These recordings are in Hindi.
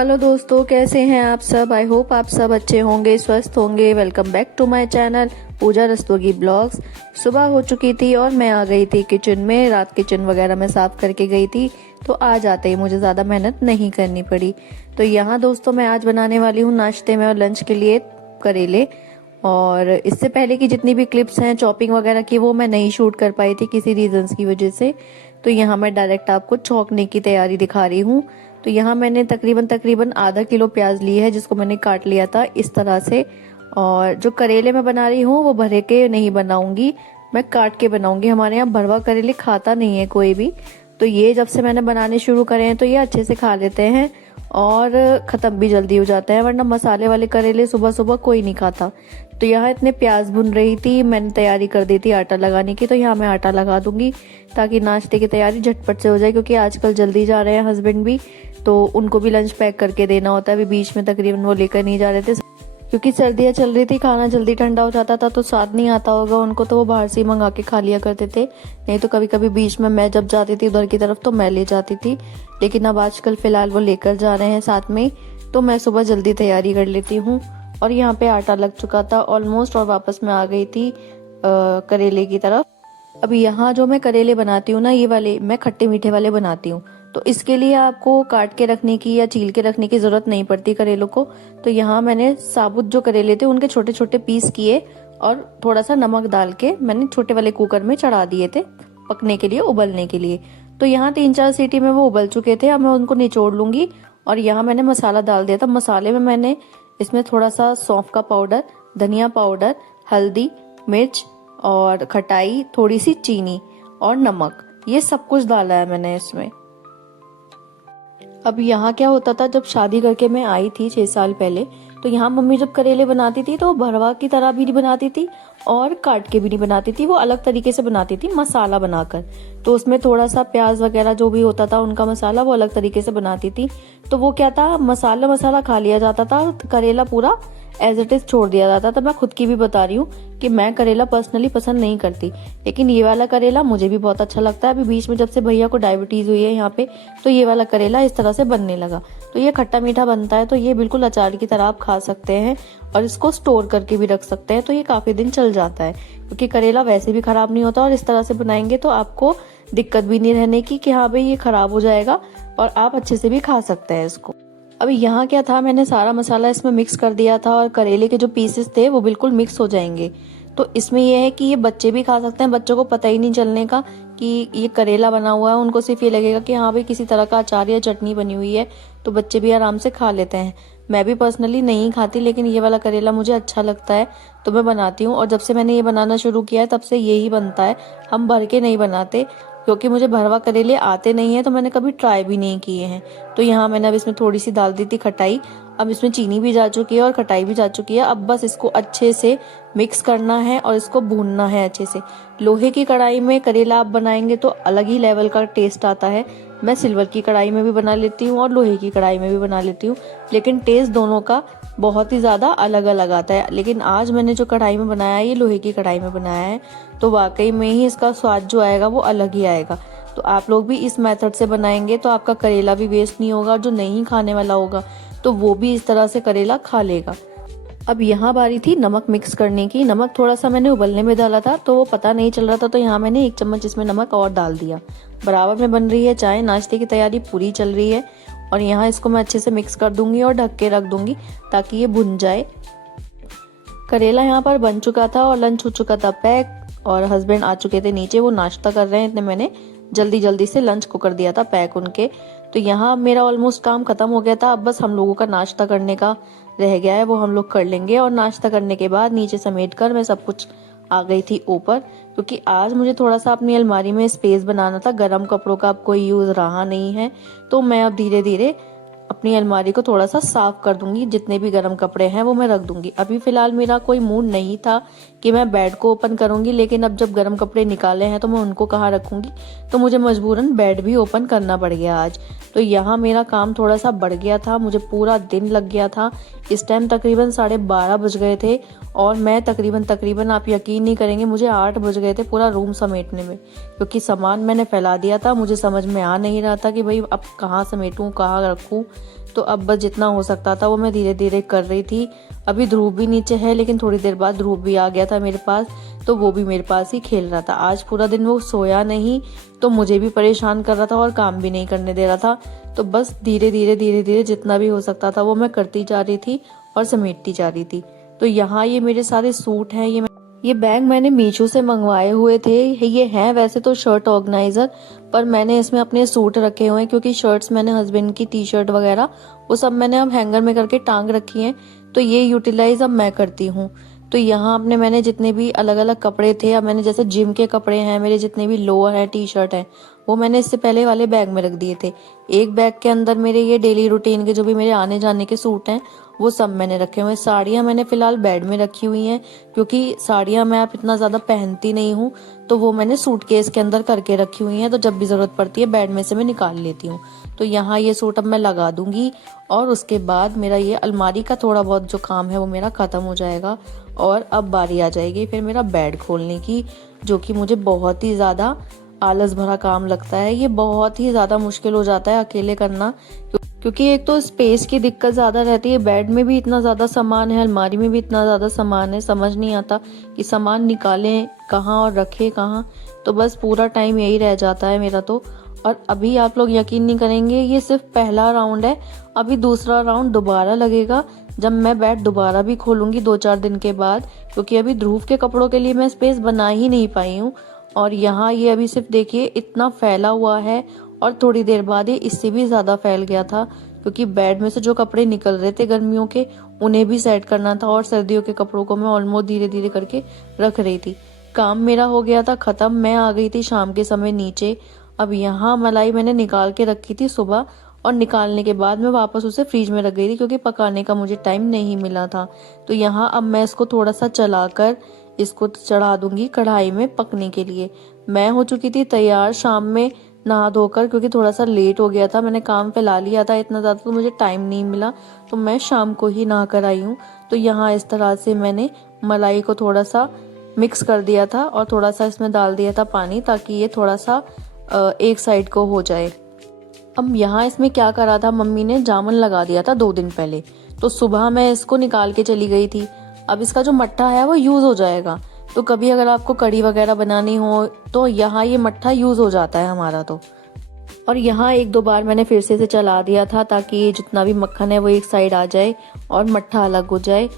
हेलो दोस्तों, कैसे हैं आप सब। आई होप आप सब अच्छे होंगे, स्वस्थ होंगे। Welcome back to my channel Pooja Rastogi blogs. सुबह हो चुकी थी और मैं आ गई थी किचन में। रात किचन वगैरह मैं साफ करके गई थी, तो आज आते ही मुझे ज़्यादा मेहनत नहीं करनी पड़ी। तो यहाँ दोस्तों मैं आज बनाने वाली हूँ नाश्ते में और लंच के लिए करेले। और इससे पहले की जितनी भी क्लिप्स हैं चॉपिंग वगैरह की, वो मैं नहीं शूट कर पाई थी किसी रीजंस की वजह से। तो यहाँ मैं डायरेक्ट आपको छौंकने की तैयारी दिखा रही हूँ। तो यहाँ मैंने तकरीबन आधा किलो प्याज ली है, जिसको मैंने काट लिया था इस तरह से। और जो करेले मैं बना रही हूँ वो भरे के नहीं बनाऊंगी, मैं काट के बनाऊंगी। हमारे यहाँ भरवा करेले खाता नहीं है कोई भी। तो ये जब से मैंने बनाने शुरू करे हैं तो ये अच्छे से खा लेते हैं और ख़त्म भी जल्दी हो जाता है, वरना मसाले वाले करेले सुबह सुबह कोई नहीं खाता। तो यहाँ इतने प्याज भुन रही थी, मैंने तैयारी कर दी थी आटा लगाने की। तो यहाँ मैं आटा लगा दूंगी ताकि नाश्ते की तैयारी झटपट से हो जाए, क्योंकि आजकल जल्दी जा रहे हैं हस्बैंड भी, तो उनको भी लंच पैक करके देना होता है। अभी बीच में तकरीबन वो लेकर नहीं जा रहे थे, क्योंकि सर्दियाँ चल रही थी, खाना जल्दी ठंडा हो जाता था तो स्वाद नहीं आता होगा उनको, तो वो बाहर से ही मंगा के खा लिया करते थे। नहीं तो कभी कभी बीच में मैं जब जाती थी उधर की तरफ तो मैं ले जाती थी, लेकिन अब आजकल फिलहाल वो लेकर जा रहे हैं साथ में, तो मैं सुबह जल्दी तैयारी कर लेती हूँ। और यहाँ पे आटा लग चुका था ऑलमोस्ट, और वापस मैं आ गई थी करेले की तरफ। अभी यहाँ जो मैं करेले बनाती हूँ ना, ये वाले मैं खट्टे मीठे वाले बनाती हूँ, तो इसके लिए आपको काट के रखने की या छील के रखने की जरूरत नहीं पड़ती करेलों को। तो यहाँ मैंने साबुत जो करेले थे उनके छोटे छोटे पीस किए और थोड़ा सा नमक डाल के मैंने छोटे वाले कुकर में चढ़ा दिए थे पकने के लिए, उबलने के लिए। तो यहाँ 3-4 सीटी में वो उबल चुके थे। अब मैं उनको निचोड़ लूंगी। और यहाँ मैंने मसाला डाल दिया था। मसाले में मैंने इसमें थोड़ा सा सौंफ का पाउडर, धनिया पाउडर, हल्दी, मिर्च और खटाई, थोड़ी सी चीनी और नमक, ये सब कुछ डाला है मैंने इसमें। अब यहाँ क्या होता था, जब शादी करके मैं आई थी 6 साल पहले, तो यहाँ मम्मी जब करेले बनाती थी तो भरवा की तरह भी नहीं बनाती थी और काट के भी नहीं बनाती थी, वो अलग तरीके से बनाती थी मसाला बनाकर। तो उसमें थोड़ा सा प्याज वगैरह जो भी होता था उनका मसाला, वो अलग तरीके से बनाती थी। तो वो क्या था, मसाला मसाला खा लिया जाता था, करेला पूरा एज इट इज छोड़ दिया जाता था। मैं खुद की भी बता रही हूँ कि मैं करेला पर्सनली पसंद नहीं करती, लेकिन ये वाला करेला मुझे भी बहुत अच्छा लगता है। अभी बीच में जब से भैया को डायबिटीज हुई है यहाँ पे, तो ये वाला करेला इस तरह से बनने लगा। तो ये खट्टा मीठा बनता है, तो ये बिल्कुल अचार की तरह आप खा सकते हैं और इसको स्टोर करके भी रख सकते हैं, तो ये काफी दिन चल जाता है, क्योंकि करेला वैसे भी खराब नहीं होता। और इस तरह से बनाएंगे तो आपको दिक्कत भी नहीं रहने की कि हाँ भाई ये खराब हो जाएगा, और आप अच्छे से भी खा सकते हैं इसको। अभी यहाँ क्या था, मैंने सारा मसाला इसमें मिक्स कर दिया था और करेले के जो पीसेस थे वो बिल्कुल मिक्स हो जाएंगे। तो इसमें यह है कि ये बच्चे भी खा सकते हैं, बच्चों को पता ही नहीं चलने का कि ये करेला बना हुआ है। उनको सिर्फ ये लगेगा कि हाँ भाई किसी तरह का अचार या चटनी बनी हुई है, तो बच्चे भी आराम से खा लेते हैं। मैं भी पर्सनली नहीं खाती, लेकिन ये वाला करेला मुझे अच्छा लगता है तो मैं बनाती हूँ। और जब से मैंने ये बनाना शुरू किया है तब से यही बनता है, हम भर के नहीं बनाते, क्योंकि मुझे भरवा करेले आते नहीं है, तो मैंने कभी ट्राई भी नहीं किए हैं। तो यहाँ मैंने अब इसमें थोड़ी सी डाल दी थी खटाई। अब इसमें चीनी भी जा चुकी है और खटाई भी जा चुकी है। अब बस इसको अच्छे से मिक्स करना है और इसको भूनना है अच्छे से। लोहे की कढ़ाई में करेला आप बनाएंगे तो अलग ही लेवल का टेस्ट आता है। मैं सिल्वर की कढ़ाई में भी बना लेती हूँ और लोहे की कढ़ाई में भी बना लेती हूँ, लेकिन टेस्ट दोनों का बहुत ही ज्यादा अलग अलग आता है। लेकिन आज मैंने जो कढ़ाई में बनाया है, ये लोहे की कढ़ाई में बनाया है, तो वाकई में ही इसका स्वाद जो आएगा वो अलग ही आएगा। तो आप लोग भी इस मेथड से बनाएंगे तो आपका करेला भी वेस्ट नहीं होगा। जो नहीं खाने वाला होगा तो वो भी इस तरह से करेला खा लेगा। अब यहाँ बारी थी नमक मिक्स करने की। नमक थोड़ा सा मैंने उबलने में डाला था तो वो पता नहीं चल रहा था, तो यहाँ मैंने 1 चम्मच इसमें नमक और डाल दिया। बराबर में बन रही है चाय, नाश्ते की तैयारी पूरी चल रही है। और यहाँ इसको मैं अच्छे से मिक्स कर दूंगी और ढक के रख दूंगी ताकि ये भुन जाए। करेला यहाँ पर बन चुका था और लंच हो चुका था पैक, और हस्बैंड आ चुके थे नीचे, वो नाश्ता कर रहे हैं, इतने मैंने जल्दी जल्दी से लंच को कर दिया था पैक उनके। तो यहाँ मेरा ऑलमोस्ट काम खत्म हो गया था। अब बस हम लोगों का नाश्ता करने का रह गया है, वो हम लोग कर लेंगे। और नाश्ता करने के बाद नीचे समेट कर मैं सब कुछ आ गई थी ऊपर, क्योंकि आज मुझे थोड़ा सा अपनी अलमारी में स्पेस बनाना था। गर्म कपड़ों का अब कोई यूज रहा नहीं है, तो मैं अब धीरे धीरे अपनी अलमारी को थोड़ा सा साफ कर दूंगी। जितने भी गर्म कपड़े हैं वो मैं रख दूंगी। अभी फिलहाल मेरा कोई मूड नहीं था कि मैं बेड को ओपन करूंगी, लेकिन अब जब गर्म कपड़े निकाले हैं तो मैं उनको कहाँ रखूंगी, तो मुझे मजबूरन बेड भी ओपन करना पड़ गया आज। तो यहाँ मेरा काम थोड़ा सा बढ़ गया था, मुझे पूरा दिन लग गया था। इस टाइम तकरीबन 12:30 बज गए थे और मैं तकरीबन आप यकीन नहीं करेंगे, मुझे 8 बज गए थे पूरा रूम समेटने में, क्योंकि सामान मैंने फैला दिया था। मुझे समझ में आ नहीं रहा था कि भाई अब कहाँ समेटूं, कहाँ रखूं। तो अब बस जितना हो सकता था वो मैं धीरे धीरे कर रही थी। अभी ध्रुव भी नीचे है, लेकिन थोड़ी देर बाद ध्रुव भी आ गया था मेरे पास, तो वो भी मेरे पास ही खेल रहा था। आज पूरा दिन वो सोया नहीं, तो मुझे भी परेशान कर रहा था और काम भी नहीं करने दे रहा था। तो बस धीरे धीरे जितना भी हो सकता था वो मैं करती जा रही थी और समेटती जा रही थी। तो यहाँ ये मेरे सारे सूट हैं, ये बैग मैंने मीशो से मंगवाए हुए थे। ये हैं वैसे तो शर्ट ऑर्गेनाइजर, पर मैंने इसमें अपने सूट रखे हुए हैं, क्योंकि शर्ट्स मैंने हस्बैंड की टी शर्ट वगैरह वो सब मैंने अब हैंगर में करके टांग रखी हैं, तो ये यूटिलाइज अब मैं करती हूँ। तो यहाँ अपने मैंने जितने भी अलग अलग कपड़े थे, अब मैंने जैसे जिम के कपड़े हैं, मेरे जितने भी लोअर है, टी शर्ट है, वो मैंने इससे पहले वाले बैग में रख दिए थे। एक बैग के अंदर मेरे ये डेली रूटीन के जो भी मेरे आने जाने के सूट हैं वो सब मैंने रखे हुए हैं। साड़ियाँ मैंने फिलहाल बेड में रखी हुई हैं, क्योंकि साड़ियाँ मैं अब इतना ज्यादा पहनती नहीं हूँ, तो वो मैंने सूटकेस के अंदर करके रखी हुई हैं, तो जब भी जरूरत पड़ती है बेड में से मैं निकाल लेती हूँ। तो यहाँ ये सूट अब मैं लगा दूंगी, और उसके बाद मेरा ये अलमारी का थोड़ा बहुत जो काम है वो मेरा खत्म हो जाएगा, और अब बारी आ जाएगी फिर मेरा बेड खोलने की, जो कि मुझे बहुत ही ज्यादा आलस भरा काम लगता है। ये बहुत ही ज्यादा मुश्किल हो जाता है अकेले करना, क्योंकि एक तो स्पेस की दिक्कत ज्यादा रहती है, बेड में भी इतना ज्यादा सामान है, अलमारी में भी इतना ज्यादा सामान है, समझ नहीं आता कि सामान निकालें कहाँ और रखें कहाँ। तो बस पूरा टाइम यही रह जाता है मेरा तो। और अभी आप लोग यकीन नहीं करेंगे, ये सिर्फ पहला राउंड है, अभी दूसरा राउंड दोबारा लगेगा जब मैं बेड दोबारा भी खोलूंगी 2-4 दिन के बाद, क्योंकि अभी ध्रुव के कपड़ों के लिए मैं स्पेस बना ही नहीं पाई हूँ। और यहाँ ये अभी सिर्फ देखिए इतना फैला हुआ है, और थोड़ी देर बाद ये इससे भी ज्यादा फैल गया था, क्योंकि बेड में से जो कपड़े निकल रहे थे गर्मियों के उन्हें भी सेट करना था, और सर्दियों के कपड़ों को मैं ऑलमोस्ट धीरे धीरे करके रख रही थी। काम मेरा हो गया था खत्म, मैं आ गई थी शाम के समय नीचे। अब यहाँ मलाई मैंने निकाल के रखी थी सुबह, और निकालने के बाद मैं वापस उसे फ्रिज में रख गई थी, क्योंकि पकाने का मुझे टाइम नहीं मिला था। तो यहाँ अब मैं इसको थोड़ा सा चलाकर इसको चढ़ा दूंगी कढ़ाई में पकने के लिए। मैं हो चुकी थी तैयार शाम में नहा धोकर, क्योंकि थोड़ा सा लेट हो गया था, मैंने काम फैला लिया था इतना ज्यादा, तो मुझे टाइम नहीं मिला, तो मैं शाम को ही नहा कर आई हूँ। तो यहाँ इस तरह से मैंने मलाई को थोड़ा सा मिक्स कर दिया था, और थोड़ा सा इसमें डाल दिया था पानी, ताकि ये थोड़ा सा एक साइड को हो जाए। अब यहाँ इसमें क्या करा था, मम्मी ने जामुन लगा दिया था 2 दिन पहले, तो सुबह मैं इसको निकाल के चली गई थी। अब इसका जो मट्ठा है वो यूज हो जाएगा, तो कभी अगर आपको कढ़ी वगैरह बनानी हो तो यहाँ ये मट्ठा यूज हो जाता है हमारा तो। और यहाँ 1-2 बार मैंने फिर से इसे चला दिया था, ताकि ये जितना भी मक्खन है वो एक साइड आ जाए और मट्ठा अलग हो जाए।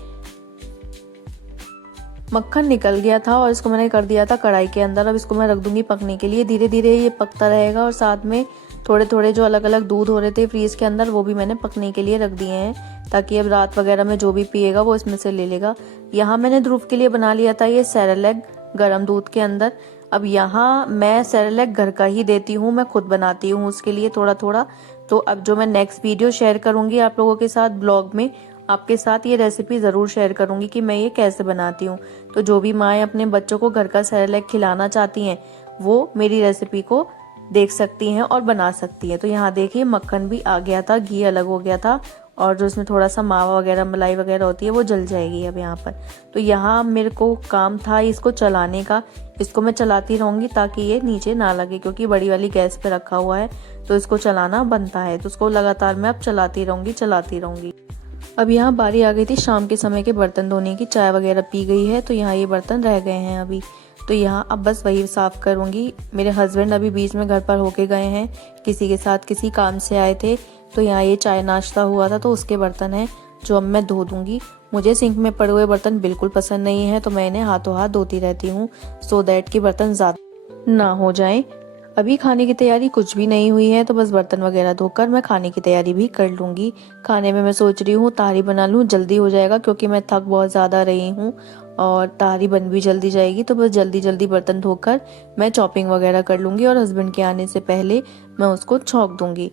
मक्खन निकल गया था और इसको मैंने कर दिया था कढ़ाई के अंदर। अब इसको मैं रख दूंगी पकने के लिए, धीरे धीरे ये पकता रहेगा। और साथ में थोड़े थोड़े जो अलग अलग दूध हो रहे थे फ्रीज के अंदर, वो भी मैंने पकने के लिए रख दिए हैं, ताकि अब रात वगैरह में जो भी पिएगा वो इसमें से ले लेगा। यहाँ मैंने ध्रुव के लिए बना लिया था ये सेरेलैक गर्म दूध के अंदर। अब यहाँ मैं सेरेलैक घर का ही देती हूँ, मैं खुद बनाती हूँ उसके लिए थोड़ा थोड़ा। तो अब जो मैं नेक्स्ट वीडियो शेयर करूंगी आप लोगों के साथ ब्लॉग में, आपके साथ ये रेसिपी जरूर शेयर करूंगी कि मैं ये कैसे बनाती हूँ। तो जो भी माएँ अपने बच्चों को घर का सेरेलैक खिलाना चाहती हैं वो मेरी रेसिपी को देख सकती हैं और बना सकती हैं। तो यहाँ देखिए मक्खन भी आ गया था, घी अलग हो गया था, और जो इसमें थोड़ा सा मावा वगैरह मलाई वगैरह होती है वो जल जाएगी अब यहाँ पर। तो यहाँ मेरे को काम था इसको चलाने का, इसको मैं चलाती रहूंगी ताकि ये नीचे ना लगे, क्योंकि बड़ी वाली गैस पे रखा हुआ है तो इसको चलाना बनता है। तो उसको लगातार मैं अब चलाती रहूंगी। अब यहाँ बारी आ गई थी शाम के समय के बर्तन धोने की, चाय वगैरह पी गई है, तो यहाँ ये बर्तन रह गए हैं अभी। तो यहाँ अब बस वही साफ करूंगी। मेरे हस्बैंड अभी बीच में घर पर होके गए हैं, किसी के साथ किसी काम से आए थे, तो यहाँ ये चाय नाश्ता हुआ था, तो उसके बर्तन हैं जो अब मैं धो दूंगी। मुझे सिंक में पड़े हुए बर्तन बिल्कुल पसंद नहीं है, तो मैं इन्हें हाथों हाथ धोती रहती हूँ, सो दैट कि बर्तन ज्यादा ना हो जाएं। अभी खाने की तैयारी कुछ भी नहीं हुई है, तो बस बर्तन वगैरह धोकर मैं खाने की तैयारी भी कर लूंगी। खाने में मैं सोच रही हूँ तारी बना लूँ, जल्दी हो जाएगा, क्योंकि मैं थक बहुत ज्यादा रही हूँ और तारी बन भी जल्दी जाएगी। तो बस जल्दी जल्दी बर्तन धोकर मैं चॉपिंग वगैरह कर लूंगी, और हस्बैंड के आने से पहले मैं उसको छौंक दूंगी।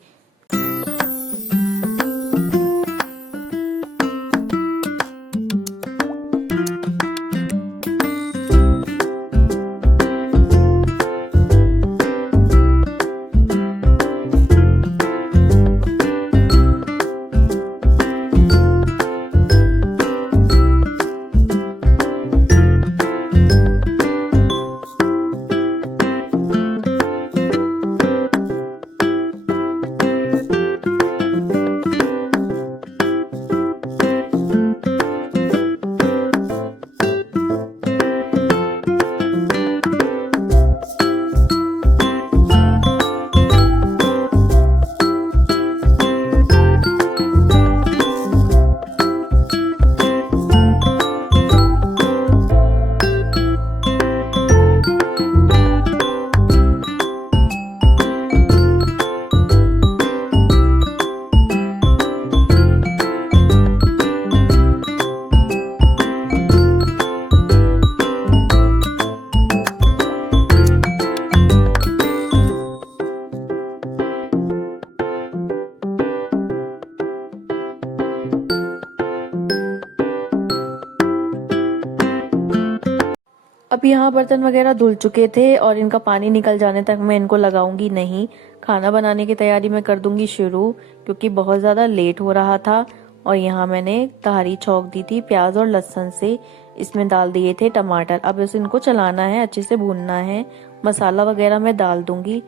अब यहाँ बर्तन वगैरह धुल चुके थे और इनका पानी निकल जाने तक मैं इनको लगाऊंगी नहीं। खाना बनाने की तैयारी मैं कर दूंगी शुरू, क्योंकि बहुत ज़्यादा लेट हो रहा था। और यहाँ मैंने तहारी छौंक दी थी प्याज और लहसुन से। इसमें डाल दिए थे टमाटर। अब इसे इनको चलाना है, अच्छे से भूनना है। मसाला वगैरह मैं डाल दूंगी।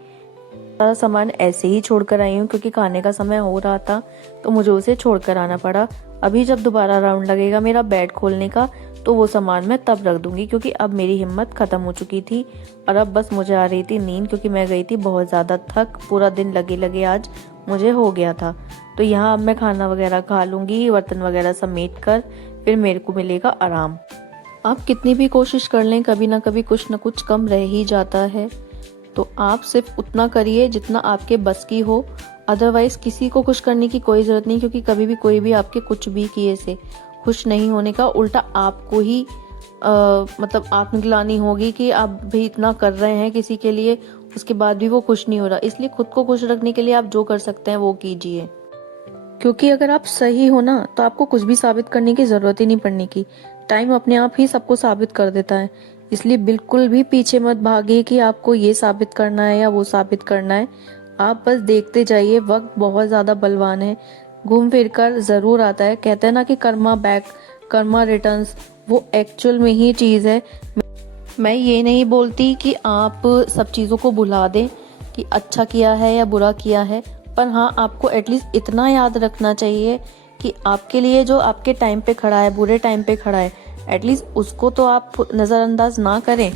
सारा सामान ऐसे ही छोड़कर आई हूँ क्योंकि खाने का समय हो रहा था, तो मुझे उसे छोड़कर आना पड़ा। अभी जब दोबारा राउंड लगेगा मेरा बेड खोलने का, तो वो सामान मैं तब रख दूंगी, क्योंकि अब मेरी हिम्मत खत्म हो चुकी थी और अब बस मुझे आ रही थी नींद, क्योंकि मैं गई थी बहुत ज़्यादा थक। पूरा दिन लगे लगे आज मुझे हो गया था। तो यहाँ अब मैं खाना वगैरह खा लूंगी, बर्तन वगैरह समेट कर, फिर मेरे को मिलेगा आराम। आप कितनी भी कोशिश कर लें, कभी ना कभी कुछ न कुछ कम रह ही जाता है। तो आप सिर्फ उतना करिए जितना आपके बस की हो। अदरवाइज किसी को खुश करने की कोई जरूरत नहीं, क्योंकि कभी भी कोई भी आपके कुछ भी किए से खुश नहीं होने का, उल्टा आपको ही मतलब आत्मग्लानि होगी कि आप भी इतना कर रहे हैं किसी के लिए, उसके बाद भी वो खुश नहीं हो रहा। इसलिए खुद को खुश रखने के लिए आप जो कर सकते हैं वो कीजिए, क्योंकि अगर आप सही हो ना, तो आपको कुछ भी साबित करने की जरूरत ही नहीं पड़ने की। टाइम अपने आप ही सबको साबित कर देता है। इसलिए बिल्कुल भी पीछे मत भागिए कि आपको ये साबित करना है या वो साबित करना है। आप बस देखते जाइए। वक्त बहुत ज्यादा बलवान है, घूम फिर कर जरूर आता है। कहते हैं ना कि कर्मा बैक, कर्मा रिटर्न्स, वो एक्चुअल में ही चीज है। मैं ये नहीं बोलती कि आप सब चीजों को भुला दें कि अच्छा किया है या बुरा किया है, पर हाँ, आपको एटलीस्ट इतना याद रखना चाहिए कि आपके लिए जो आपके टाइम पे खड़ा है, बुरे टाइम पे खड़ा है, एटलीस्ट उसको तो आप नजरअंदाज ना करें।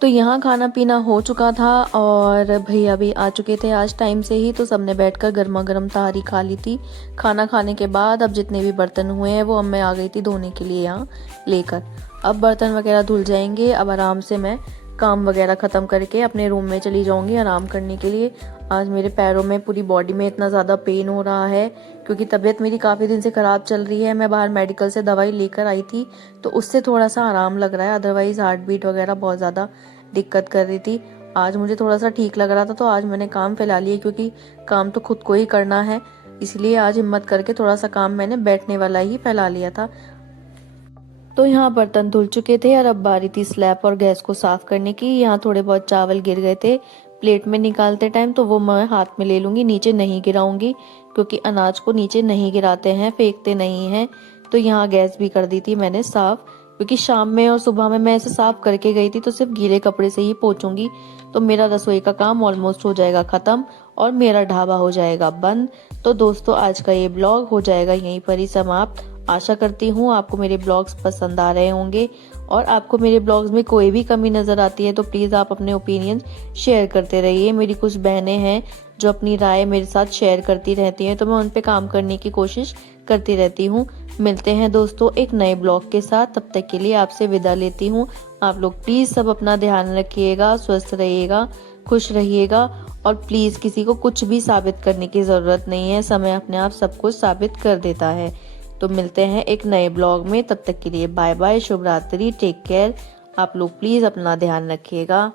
तो यहाँ खाना पीना हो चुका था और भैया भी आ चुके थे आज टाइम से ही, तो सबने बैठकर गर्मा गर्म तहारी खा ली थी। खाना खाने के बाद अब जितने भी बर्तन हुए हैं वो अब मैं आ गई थी धोने के लिए यहाँ लेकर। अब बर्तन वगैरह धुल जाएंगे। अब आराम से मैं काम वगैरह खत्म करके अपने रूम में चली जाऊंगी आराम करने के लिए। आज मेरे पैरों में, पूरी बॉडी में इतना ज़्यादा पेन हो रहा है, क्योंकि तबीयत मेरी काफ़ी दिन से ख़राब चल रही है। मैं बाहर मेडिकल से दवाई लेकर आई थी, तो उससे थोड़ा सा आराम लग रहा है। अदरवाइज़ हार्ट बीट वगैरह बहुत ज़्यादा दिक्कत कर रही थी। आज मुझे थोड़ा सा ठीक लग रहा था, तो आज मैंने काम फैला लिया, क्योंकि काम तो खुद को ही करना है। इसलिए आज हिम्मत करके थोड़ा सा काम मैंने बैठने वाला ही फैला लिया था। तो यहाँ बर्तन धुल चुके थे और अब बारी थी स्लैब और गैस को साफ करने की। यहाँ थोड़े बहुत चावल गिर गए थे प्लेट में निकालते टाइम, तो वो मैं हाथ में ले लूंगी, नीचे नहीं गिराऊंगी, क्योंकि अनाज को नीचे नहीं गिराते हैं, फेंकते नहीं हैं। तो यहाँ गैस भी कर दी थी मैंने साफ, क्योंकि शाम में और सुबह में मैं ऐसे साफ करके गई थी, तो सिर्फ गीले कपड़े से ही पोंछूंगी। तो मेरा रसोई का काम ऑलमोस्ट हो जाएगा खत्म और मेरा ढाबा हो जाएगा बंद। तो दोस्तों, आज का ये ब्लॉग हो जाएगा यहीं पर ही समाप्त। आशा करती हूँ आपको मेरे ब्लॉग्स पसंद आ रहे होंगे, और आपको मेरे ब्लॉग्स में कोई भी कमी नजर आती है तो प्लीज आप अपने ओपिनियन शेयर करते रहिए। मेरी कुछ बहनें हैं जो अपनी राय मेरे साथ शेयर करती रहती हैं, तो मैं उन पे काम करने की कोशिश करती रहती हूँ। मिलते हैं दोस्तों एक नए ब्लॉग के साथ, तब तक के लिए आपसे विदा लेती हूँ। आप लोग प्लीज सब अपना ध्यान रखिएगा, स्वस्थ रहिएगा, खुश रहिएगा, और प्लीज किसी को कुछ भी साबित करने की जरूरत नहीं है। समय अपने आप सब कुछ साबित कर देता है। तो मिलते हैं एक नए ब्लॉग में, तब तक के लिए बाय बाय, शुभ रात्रि, टेक केयर। आप लोग प्लीज अपना ध्यान रखिएगा।